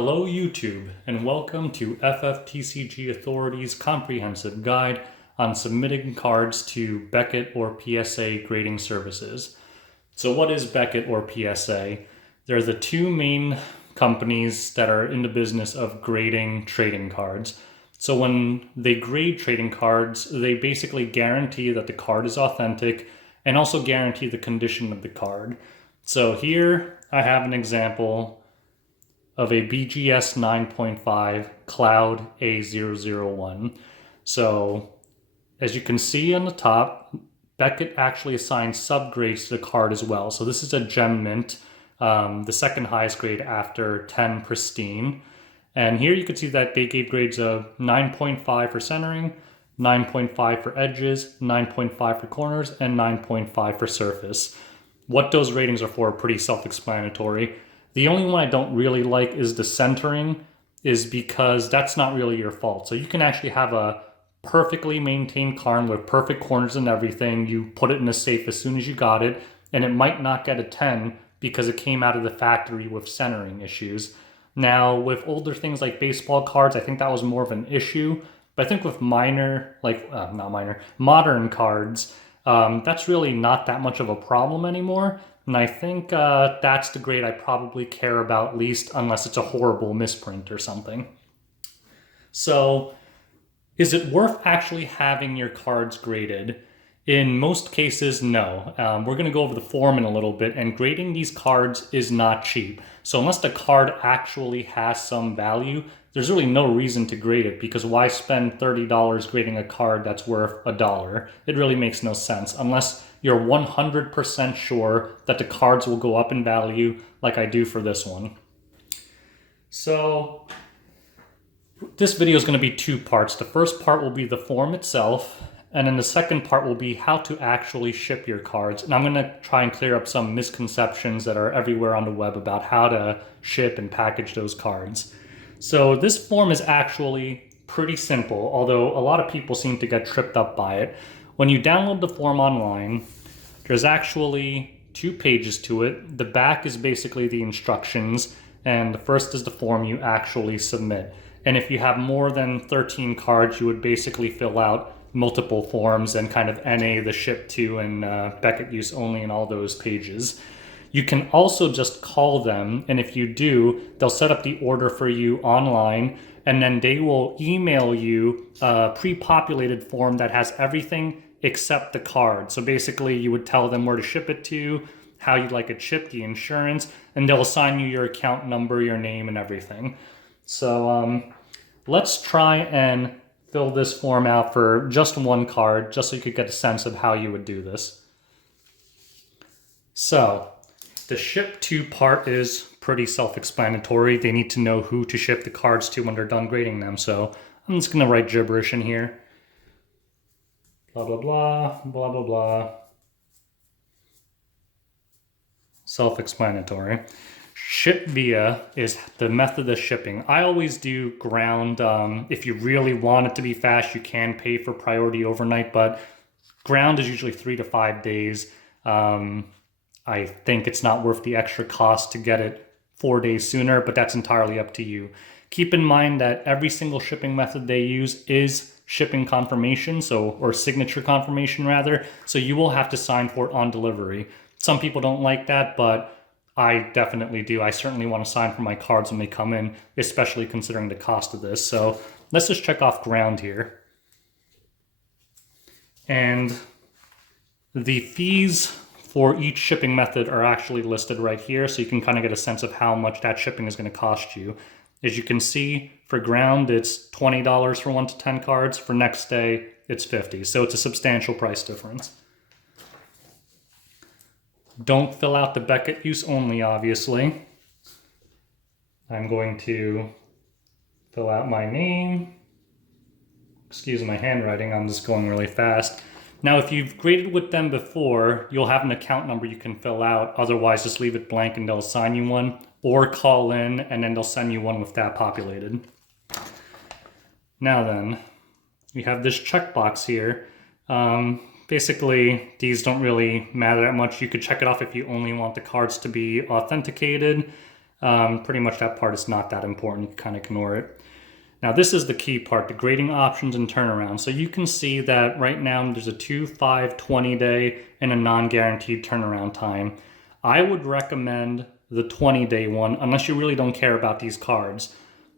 Hello YouTube, and welcome to FFTCG Authority's comprehensive guide on submitting cards to Beckett or PSA grading services. So what is Beckett or PSA? They're the two main companies that are in the business of grading trading cards. So when they grade trading cards, they basically guarantee that the card is authentic and also guarantee the condition of the card. So here I have an example of a BGS 9.5 Cloud A001. So as you can see on the top, Beckett actually assigns subgrades to the card as well. So this is a gem mint, the second highest grade after 10 Pristine. And here you can see that they gave grades of 9.5 for centering, 9.5 for edges, 9.5 for corners, and 9.5 for surface. What those ratings are for are pretty self-explanatory. The only one I don't really like is the centering, is because that's not really your fault. So you can actually have a perfectly maintained card with perfect corners and everything. You put it in the safe as soon as you got it, and it might not get a 10 because it came out of the factory with centering issues. Now, with older things like baseball cards, I think that was more of an issue. But I think with modern cards, that's really not that much of a problem anymore. And I think that's the grade I probably care about least, unless it's a horrible misprint or something. So, is it worth actually having your cards graded? In most cases, no. We're going to go over the form in a little bit, and grading these cards is not cheap. So unless the card actually has some value, there's really no reason to grade it, because why spend $30 grading a card that's worth $1? It really makes no sense, unless you're 100% sure that the cards will go up in value like I do for this one. So this video is going to be two parts. The first part will be the form itself, and then the second part will be how to actually ship your cards. And I'm going to try and clear up some misconceptions that are everywhere on the web about how to ship and package those cards. So this form is actually pretty simple, although a lot of people seem to get tripped up by it. When you download the form online, there's actually 2 pages to it. The back is basically the instructions, and the first is the form you actually submit. And if you have more than 13 cards, you would basically fill out multiple forms and kind of NA the ship to and Beckett use only in all those pages. You can also just call them, and if you do, they'll set up the order for you online, and then they will email you a pre-populated form that has everything except the card. So basically you would tell them where to ship it to, how you'd like it shipped, the insurance, and they'll assign you your account number, your name, and everything. So let's try and fill this form out for just one card, just so you could get a sense of how you would do this. So the ship to part is pretty self-explanatory. They need to know who to ship the cards to when they're done grading them. So I'm just going to write gibberish in here. Blah, blah, blah, blah, blah, blah. Self-explanatory. Ship via is the method of shipping. I always do ground. If you really want it to be fast, you can pay for priority overnight, but ground is usually 3 to 5 days. I think it's not worth the extra cost to get it 4 days sooner, but that's entirely up to you. Keep in mind that every single shipping method they use is shipping confirmation, or signature confirmation rather, so you will have to sign for it on delivery. Some people don't like that, but I definitely do. I certainly want to sign for my cards when they come in, especially considering the cost of this. So let's just check off ground here. And the fees for each shipping method are actually listed right here, so you can kind of get a sense of how much that shipping is going to cost you. As you can see, for ground, it's $20 for 1 to 10 cards. For next day, it's $50. So it's a substantial price difference. Don't fill out the Beckett use only, obviously. I'm going to fill out my name. Excuse my handwriting, I'm just going really fast. Now, if you've graded with them before, you'll have an account number you can fill out. Otherwise, just leave it blank and they'll assign you one, or call in and then they'll send you one with that populated. Now then, we have this checkbox here. Basically, these don't really matter that much. You could check it off if you only want the cards to be authenticated. Pretty much that part is not that important. You can kind of ignore it. Now this is the key part, the grading options and turnaround. So you can see that right now there's a 2, 5, 20 day and a non-guaranteed turnaround time. I would recommend the 20-day one unless you really don't care about these cards.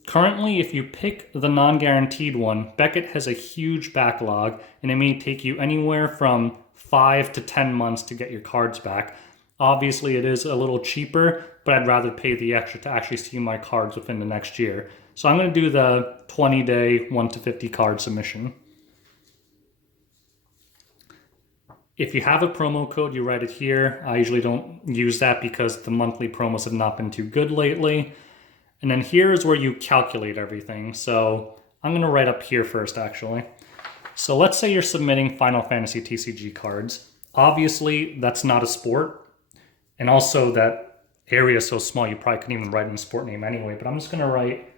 Currently, if you pick the non-guaranteed one, Beckett has a huge backlog and it may take you anywhere from 5 to 10 months to get your cards back. Obviously, it is a little cheaper, but I'd rather pay the extra to actually see my cards within the next year. So I'm going to do the 20-day 1 to 50 card submission. If you have a promo code, you write it here. I usually don't use that because the monthly promos have not been too good lately. And then here is where you calculate everything. So I'm going to write up here first, actually. So let's say you're submitting Final Fantasy TCG cards. Obviously, that's not a sport. And also that area is so small, you probably couldn't even write in a sport name anyway. But I'm just going to write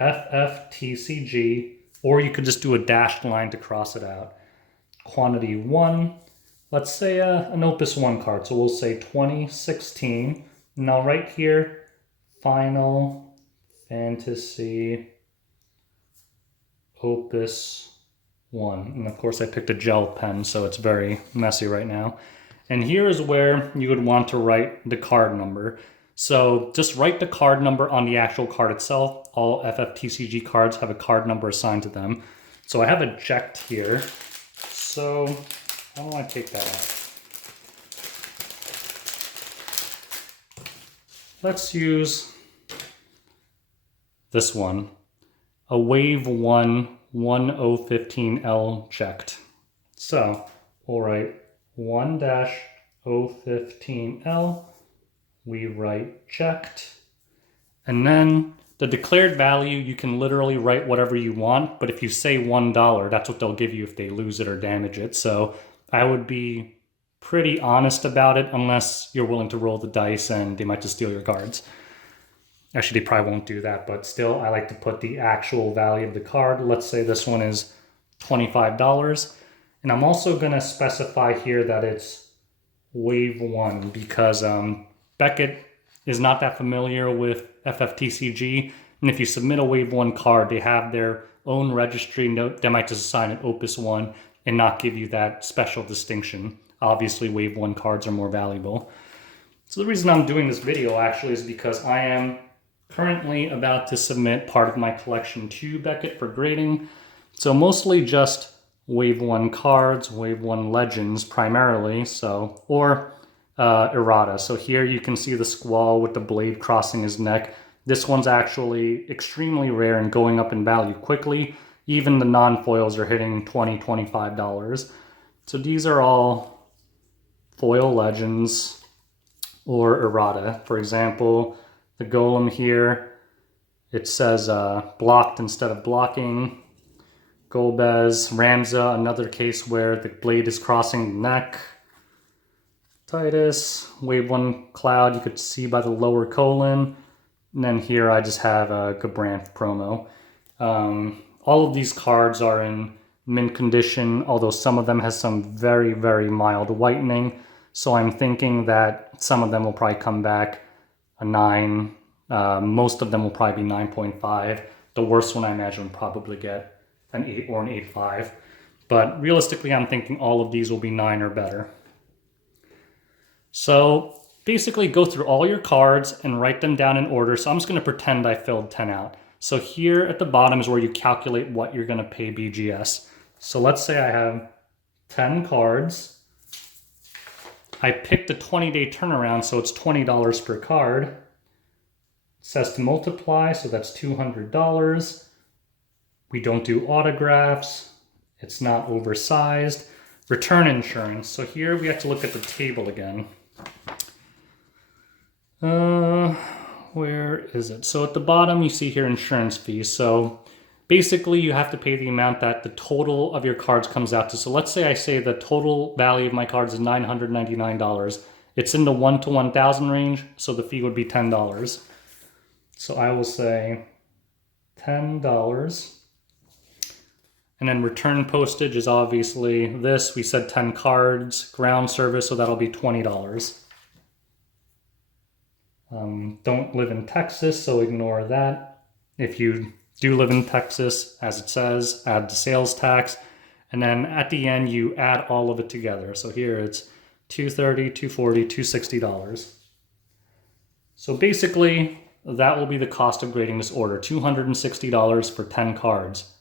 FFTCG, or you could just do a dashed line to cross it out. Quantity 1, let's say an Opus 1 card. So we'll say 2016. Now right here, Final Fantasy Opus 1. And of course I picked a gel pen, so it's very messy right now. And here is where you would want to write the card number. So just write the card number on the actual card itself. All FFTCG cards have a card number assigned to them. So I have eject here. So how do I take that out? Let's use this one. A Wave 1 1015L checked. So we'll write 1-015L. We write checked. And then the declared value, you can literally write whatever you want, but if you say $1, that's what they'll give you if they lose it or damage it. So I would be pretty honest about it unless you're willing to roll the dice and they might just steal your cards. Actually, they probably won't do that, but still, I like to put the actual value of the card. Let's say this one is $25. And I'm also going to specify here that it's Wave 1 because Beckett is not that familiar with FFTCG, and if you submit a Wave 1 card, they have their own registry note. They might just assign an Opus 1 and not give you that special distinction. Obviously, Wave 1 cards are more valuable. So the reason I'm doing this video actually is because I am currently about to submit part of my collection to Beckett for grading. So mostly just Wave 1 cards, Wave 1 legends primarily, or errata. So here you can see the Squall with the blade crossing his neck. This one's actually extremely rare and going up in value quickly. Even the non-foils are hitting $20, $25. So these are all foil legends or errata. For example, the Golem here, it says blocked instead of blocking. Golbez, Ramza, another case where the blade is crossing the neck. Titus, Wave 1 Cloud, you could see by the lower colon. And then here I just have a Gabranth promo. All of these cards are in mint condition, although some of them has some very, very mild whitening. So I'm thinking that some of them will probably come back a 9. Most of them will probably be 9.5. The worst one I imagine will probably get an 8 or an 8.5. But realistically, I'm thinking all of these will be 9 or better. So basically go through all your cards and write them down in order. So I'm just going to pretend I filled 10 out. So here at the bottom is where you calculate what you're going to pay BGS. So let's say I have 10 cards. I picked a 20-day turnaround, so it's $20 per card. It says to multiply, so that's $200. We don't do autographs. It's not oversized. Return insurance. So here we have to look at the table again. Where is it? So at the bottom you see here insurance fees. So basically you have to pay the amount that the total of your cards comes out to. So let's say I say the total value of my cards is $999. It's in the 1 to 1,000 range, so the fee would be $10. So I will say $10. And then return postage is obviously this. We said 10 cards, ground service, so that'll be $20. Don't live in Texas, so ignore that. If you do live in Texas, as it says, add the sales tax. And then at the end, you add all of it together. So here it's $230, $240, $260. So basically, that will be the cost of grading this order, $260 for 10 cards.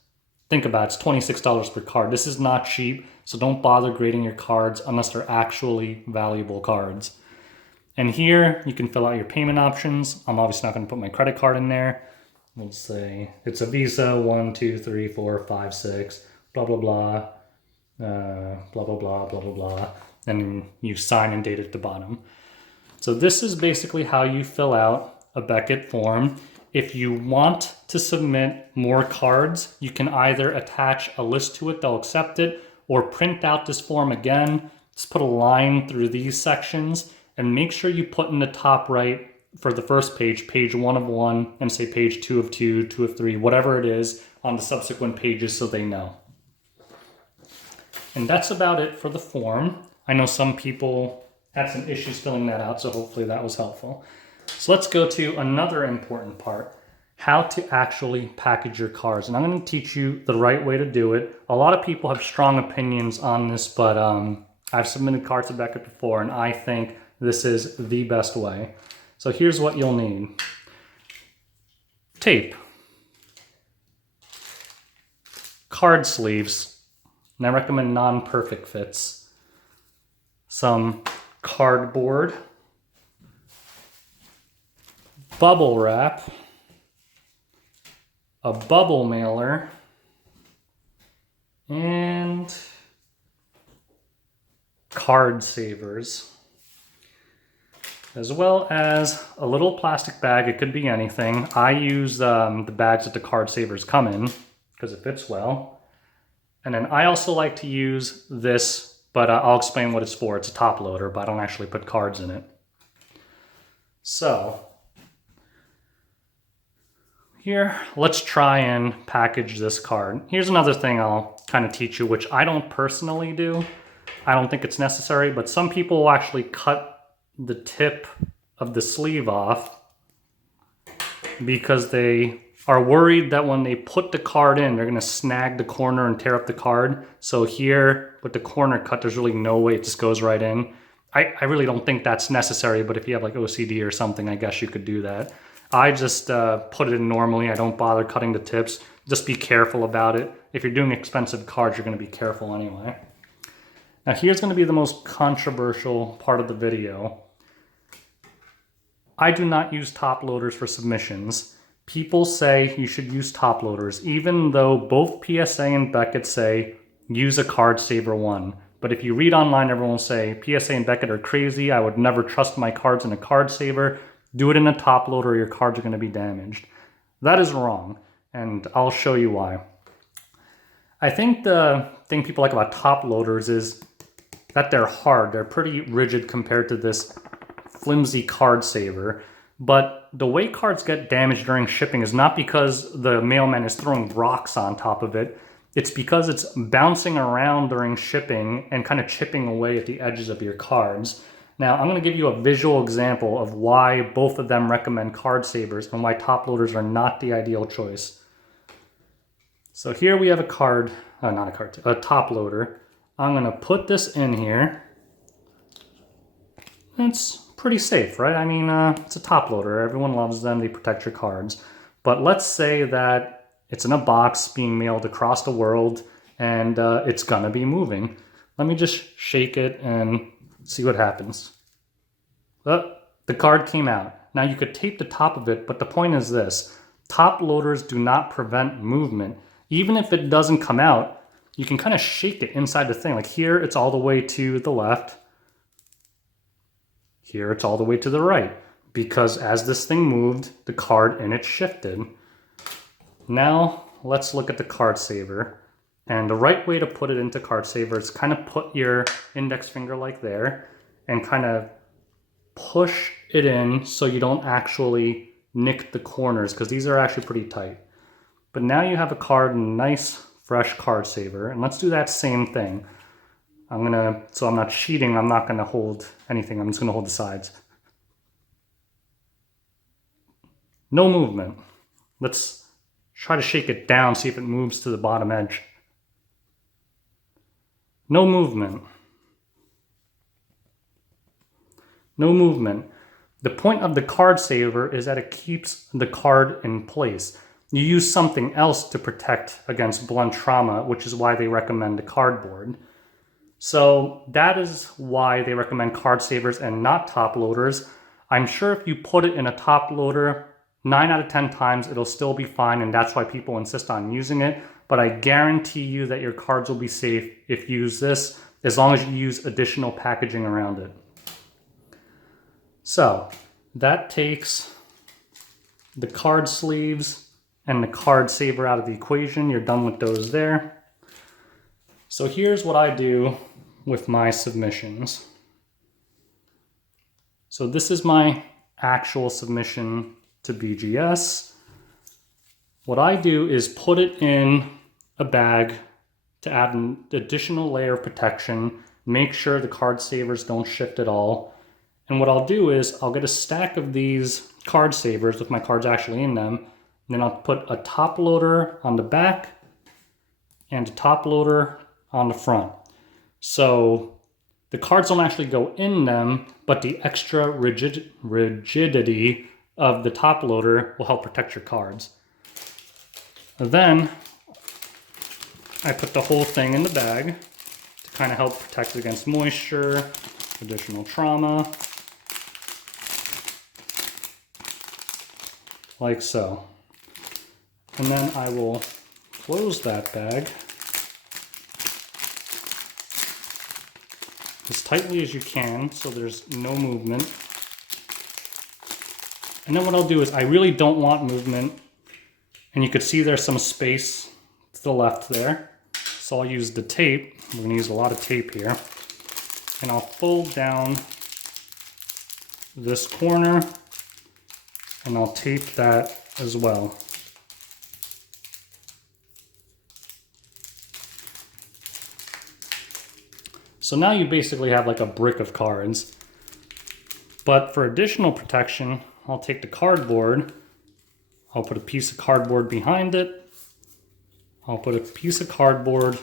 Think about it, it's $26 per card. This is not cheap, so don't bother grading your cards unless they're actually valuable cards. And here, you can fill out your payment options. I'm obviously not going to put my credit card in there. Let's say it's a Visa, 1, 2, 3, 4, 5, 6, blah, blah, blah, blah, blah, blah, blah, blah, blah. And you sign and date at the bottom. So this is basically how you fill out a Beckett form. If you want to submit more cards, you can either attach a list to it, they'll accept it, or print out this form again. Just put a line through these sections and make sure you put in the top right for the first page, page 1 of 1, and say page 2 of 2, 2 of 3, whatever it is on the subsequent pages so they know. And that's about it for the form. I know some people had some issues filling that out, so hopefully that was helpful. So let's go to another important part, how to actually package your cards. And I'm going to teach you the right way to do it. A lot of people have strong opinions on this, but I've submitted cards to Beckett before, and I think this is the best way. So here's what you'll need. Tape. Card sleeves, and I recommend non-perfect fits. Some cardboard. Bubble wrap. A bubble mailer. And card savers. As well as a little plastic bag. It could be anything. I use the bags that the card savers come in because it fits well. And then I also like to use this, but I'll explain what it's for. It's a top loader, but I don't actually put cards in it. So here, let's try and package this card. Here's another thing I'll kind of teach you, which I don't personally do. I don't think it's necessary, but some people will actually cut the tip of the sleeve off because they are worried that when they put the card in, they're going to snag the corner and tear up the card. So here, with the corner cut, there's really no way it just goes right in. I really don't think that's necessary, but if you have like OCD or something, I guess you could do that. I just put it in normally. I don't bother cutting the tips. Just be careful about it. If you're doing expensive cards, you're going to be careful anyway. Now here's going to be the most controversial part of the video. I do not use top loaders for submissions. People say you should use top loaders, even though both PSA and Beckett say use a card saver one. But if you read online, everyone will say PSA and Beckett are crazy. I would never trust my cards in a card saver. Do it in a top loader or your cards are going to be damaged. That is wrong, and I'll show you why. I think the thing people like about top loaders is that they're hard. They're pretty rigid compared to this flimsy card saver. But the way cards get damaged during shipping is not because the mailman is throwing rocks on top of it. It's because it's bouncing around during shipping and kind of chipping away at the edges of your cards. Now, I'm going to give you a visual example of why both of them recommend card savers and why top loaders are not the ideal choice. So here we have a card, a top loader. I'm going to put this in here. It's pretty safe, right? I mean, it's a top loader. Everyone loves them. They protect your cards. But let's say that it's in a box being mailed across the world and it's going to be moving. Let me just shake it and see what happens. The card came out. Now you could tape the top of it, but the point is this. Top loaders do not prevent movement. Even if it doesn't come out, you can kind of shake it inside the thing. Like here, it's all the way to the left. Here, it's all the way to the right. Because as this thing moved, the card in it shifted. Now, let's look at the card saver. And the right way to put it into card saver is kind of put your index finger like there and kind of push it in so you don't actually nick the corners because these are actually pretty tight. But now you have a card, nice fresh card saver, and let's do that same thing. So I'm not cheating, I'm not gonna hold anything, I'm just gonna hold the sides. No movement. Let's try to shake it down, see if it moves to the bottom edge. No movement. No movement. The point of the card saver is that it keeps the card in place. You use something else to protect against blunt trauma, which is why they recommend the cardboard. So that is why they recommend card savers and not top loaders. I'm sure if you put it in a top loader, 9 out of 10 times it'll still be fine, and that's why people insist on using it. But I guarantee you that your cards will be safe if you use this, as long as you use additional packaging around it. So that takes the card sleeves and the card saver out of the equation. You're done with those there. So here's what I do with my submissions. So this is my actual submission to BGS. What I do is put it in a bag to add an additional layer of protection, make sure the card savers don't shift at all. And what I'll do is I'll get a stack of these card savers with my cards actually in them, and then I'll put a top loader on the back and a top loader on the front. So the cards don't actually go in them, but the extra rigidity of the top loader will help protect your cards. Then I put the whole thing in the bag to kind of help protect against moisture, additional trauma, like so. And then I will close that bag as tightly as you can so there's no movement. And then what I'll do is I really don't want movement, and you could see there's some space to the left there. So I'll use the tape. We're going to use a lot of tape here. And I'll fold down this corner and I'll tape that as well. So now you basically have like a brick of cards. But for additional protection, I'll take the cardboard, I'll put a piece of cardboard behind it, I'll put a piece of cardboard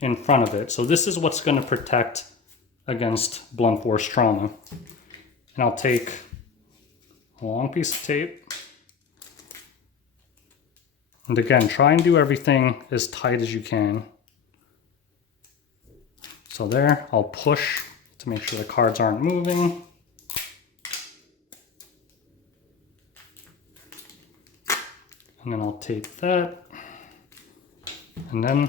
in front of it. So this is what's going to protect against blunt force trauma. And I'll take a long piece of tape. And again, try and do everything as tight as you can. So there, I'll push to make sure the cards aren't moving. And then I'll tape that. And then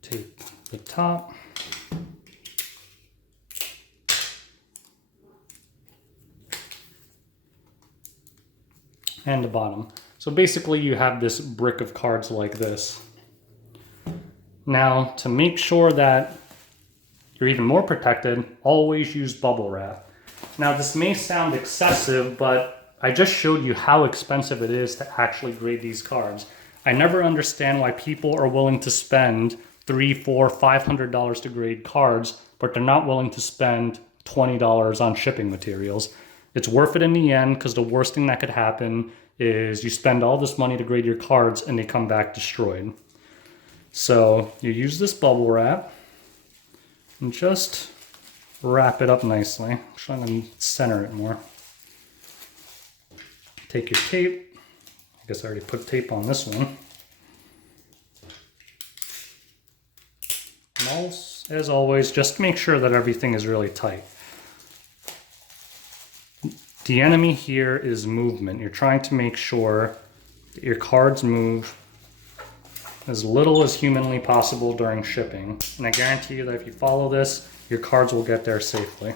tape the top. And the bottom. So basically you have this brick of cards like this. Now, to make sure that you're even more protected, always use bubble wrap. Now this may sound excessive, but I just showed you how expensive it is to actually grade these cards. I never understand why people are willing to spend $300, $400, $500 to grade cards, but they're not willing to spend $20 on shipping materials. It's worth it in the end, because the worst thing that could happen is you spend all this money to grade your cards and they come back destroyed. So you use this bubble wrap and just wrap it up nicely. I'm trying to center it more. Take your tape. I guess I already put tape on this one. And as always, just make sure that everything is really tight. The enemy here is movement. You're trying to make sure that your cards move as little as humanly possible during shipping. And I guarantee you that if you follow this, your cards will get there safely.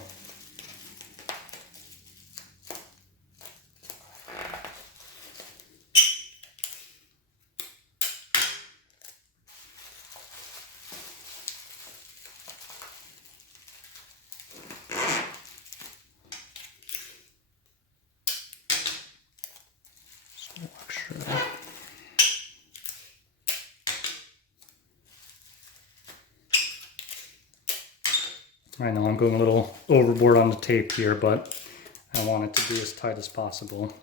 I know I'm going a little overboard on the tape here, but I want it to be as tight as possible.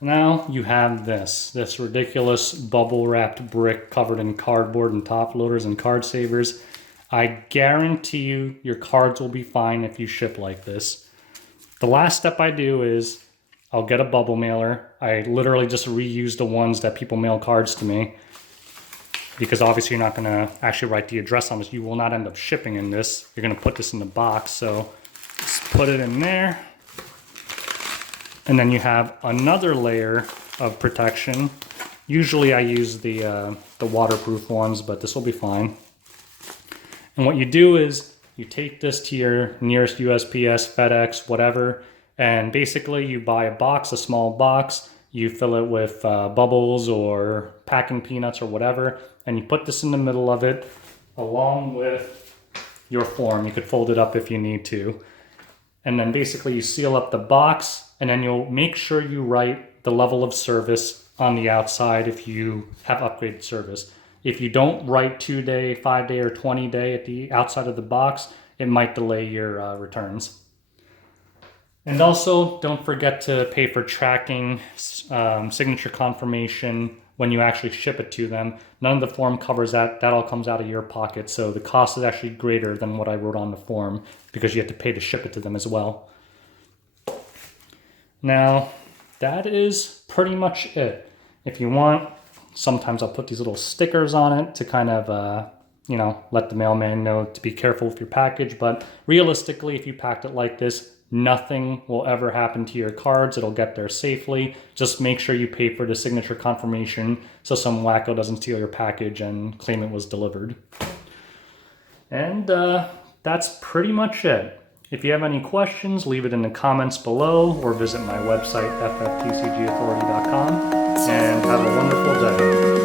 Now you have this ridiculous bubble wrapped brick covered in cardboard and top loaders and card savers. I guarantee you your cards will be fine if you ship like this. The last step I do is I'll get a bubble mailer. I literally just reuse the ones that people mail cards to me, because obviously you're not going to actually write the address on this. You will not end up shipping in this. You're going to put this in the box. So just put it in there. And then you have another layer of protection. Usually I use the waterproof ones, but this will be fine. And what you do is you take this to your nearest USPS, FedEx, whatever, and basically you buy a box, a small box, you fill it with bubbles or packing peanuts or whatever, and you put this in the middle of it along with your form. You could fold it up if you need to. And then basically you seal up the box, and then you'll make sure you write the level of service on the outside if you have upgraded service. If you don't write 2-day, 5-day, or 20-day at the outside of the box, it might delay your returns. And also, don't forget to pay for tracking, signature confirmation when you actually ship it to them. None of the form covers that. That all comes out of your pocket. So the cost is actually greater than what I wrote on the form because you have to pay to ship it to them as well. Now, that is pretty much it. If you want, sometimes I'll put these little stickers on it to kind of, let the mailman know to be careful with your package. But realistically, if you packed it like this, nothing will ever happen to your cards. It'll get there safely. Just make sure you pay for the signature confirmation so some wacko doesn't steal your package and claim it was delivered. And that's pretty much it. If you have any questions, leave it in the comments below or visit my website, fftcgauthority.com, and have a wonderful day.